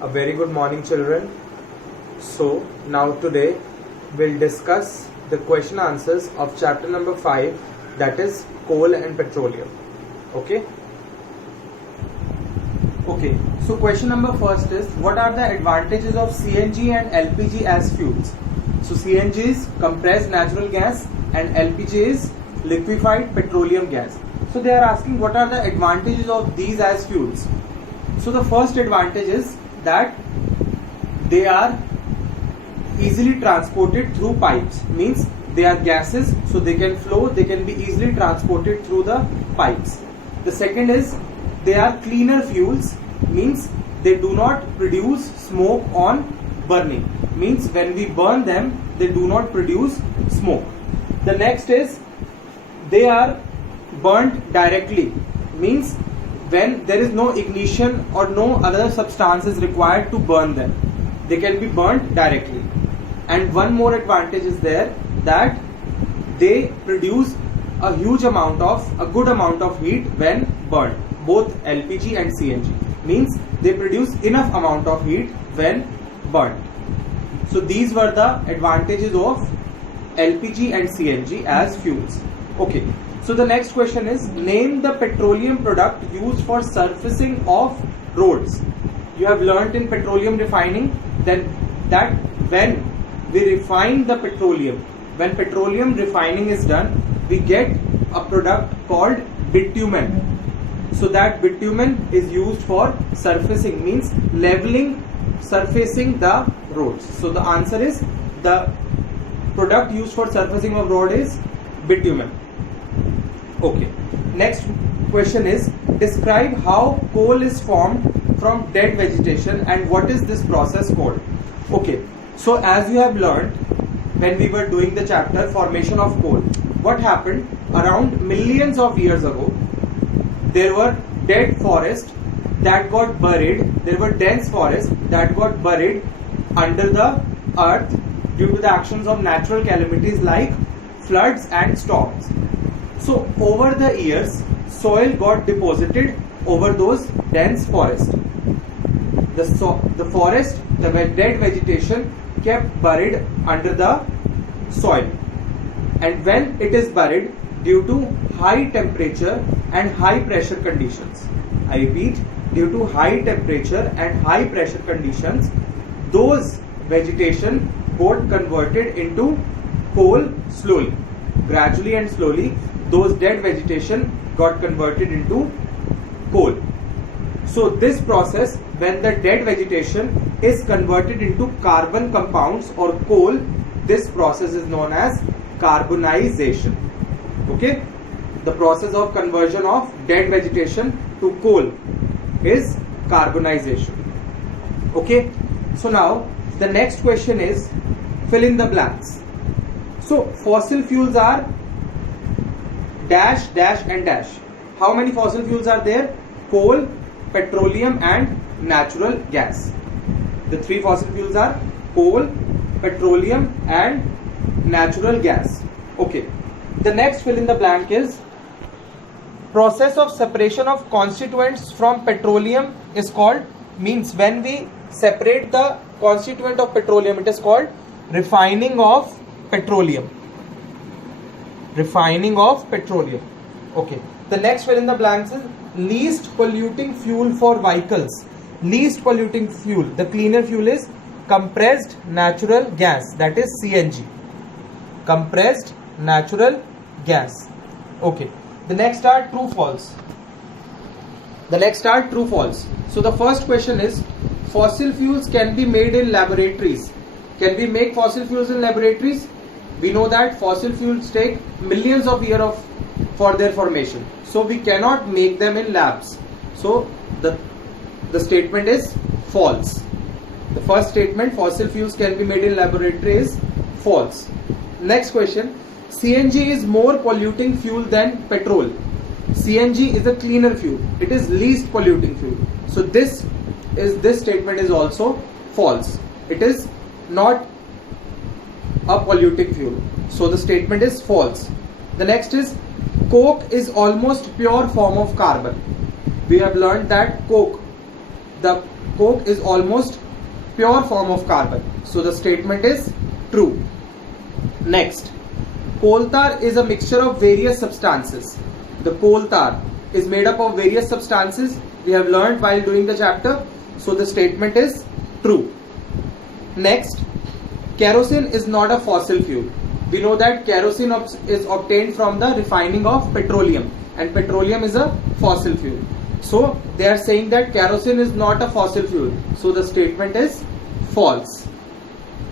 A very good morning, children. So now today we'll discuss the question answers of chapter number 5, that is coal and petroleum. Okay, so question number first is, what are the advantages of CNG and LPG as fuels? So CNG is compressed natural gas and LPG is liquefied petroleum gas. So they are asking what are the advantages of these as fuels. So the first advantage is that they are easily transported through pipes, means they are gases, so they can flow, they can be easily transported through the pipes. The second is they are cleaner fuels, means they do not produce smoke on burning, means when we burn them they do not produce smoke. The next is they are burnt directly, means when there is no ignition or no other substances required to burn them, they can be burnt directly. And one more advantage is there, that they produce a good amount of heat when burnt, both LPG and CNG, means they produce enough amount of heat when burnt. So these were the advantages of LPG and CNG as fuels. Okay, so the next question is, name the petroleum product used for surfacing of roads. You have learnt in petroleum refining then that when we refine the petroleum, when petroleum refining is done, we get a product called bitumen. So that bitumen is used for surfacing, means leveling, surfacing the roads. So the answer is, the product used for surfacing of road is bitumen. Okay, next question is, describe how coal is formed from dead vegetation and what is this process called. Okay, so as you have learned when we were doing the chapter formation of coal, what happened around millions of years ago, there were dead forests that got buried, there were dense forests that got buried under the earth due to the actions of natural calamities like floods and storms. So over the years, soil got deposited over those dense forests. The forest, the dead vegetation kept buried under the soil, and when it is buried due to high temperature and high pressure conditions, I repeat, due to high temperature and high pressure conditions, those vegetation got converted into coal slowly, gradually and slowly. Those dead vegetation got converted into coal. So this process, when the dead vegetation is converted into carbon compounds or coal, this process is known as carbonization. Okay, the process of conversion of dead vegetation to coal is carbonization. Okay, so now the next question is, fill in the blanks. So fossil fuels are dash, dash and dash. How many fossil fuels are there? Coal, petroleum and natural gas. The three fossil fuels are coal, petroleum and natural gas. Okay, the next fill in the blank is, process of separation of constituents from petroleum is called, means when we separate the constituent of petroleum, it is called refining of petroleum. Refining of petroleum. Okay, the next fill in the blanks is, least polluting fuel for vehicles. Least polluting fuel, the cleaner fuel is compressed natural gas, that is CNG. Compressed natural gas. Okay, the next are true false. The next are true false. So the first question is, fossil fuels can be made in laboratories. Can we make fossil fuels in laboratories? We know that fossil fuels take millions of years for their formation, so we cannot make them in labs. So the statement is false. The first statement, fossil fuels can be made in laboratory, is false. Next question, CNG is more polluting fuel than petrol. CNG is a cleaner fuel, it is least polluting fuel. So this statement is also false. It is not a polluting fuel. So the statement is false. The next is, coke is almost pure form of carbon. We have learned that coke the coke is almost pure form of carbon. So the statement is true. Next, coal tar is a mixture of various substances. The coal tar is made up of various substances. We have learned while doing the chapter. So the statement is true. Next, kerosene is not a fossil fuel. We know that kerosene is obtained from the refining of petroleum, and petroleum is a fossil fuel. So they are saying that kerosene is not a fossil fuel. So the statement is false.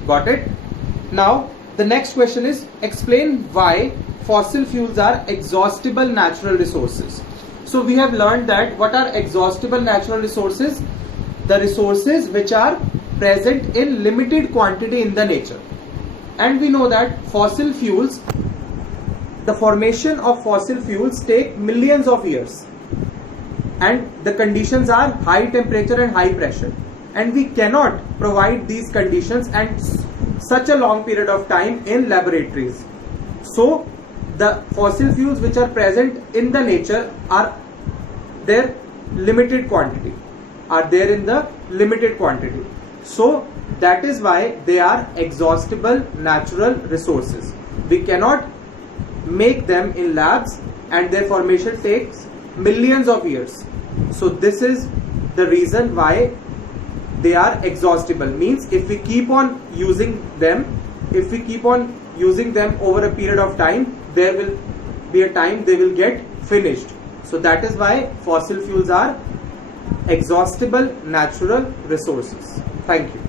Got it? Now the next question is, explain why fossil fuels are exhaustible natural resources. So we have learned that what are exhaustible natural resources? The resources which are present in limited quantity in the nature. And we know that fossil fuels, the formation of fossil fuels take millions of years, and the conditions are high temperature and high pressure, and we cannot provide these conditions and such a long period of time in laboratories. So the fossil fuels which are present in the nature are their limited quantity, so that is why they are exhaustible natural resources. We cannot make them in labs, and their formation takes millions of years. So this is the reason why they are exhaustible. Means if we keep on using them over a period of time, there will be a time they will get finished. So that is why fossil fuels are exhaustible natural resources. Thank you.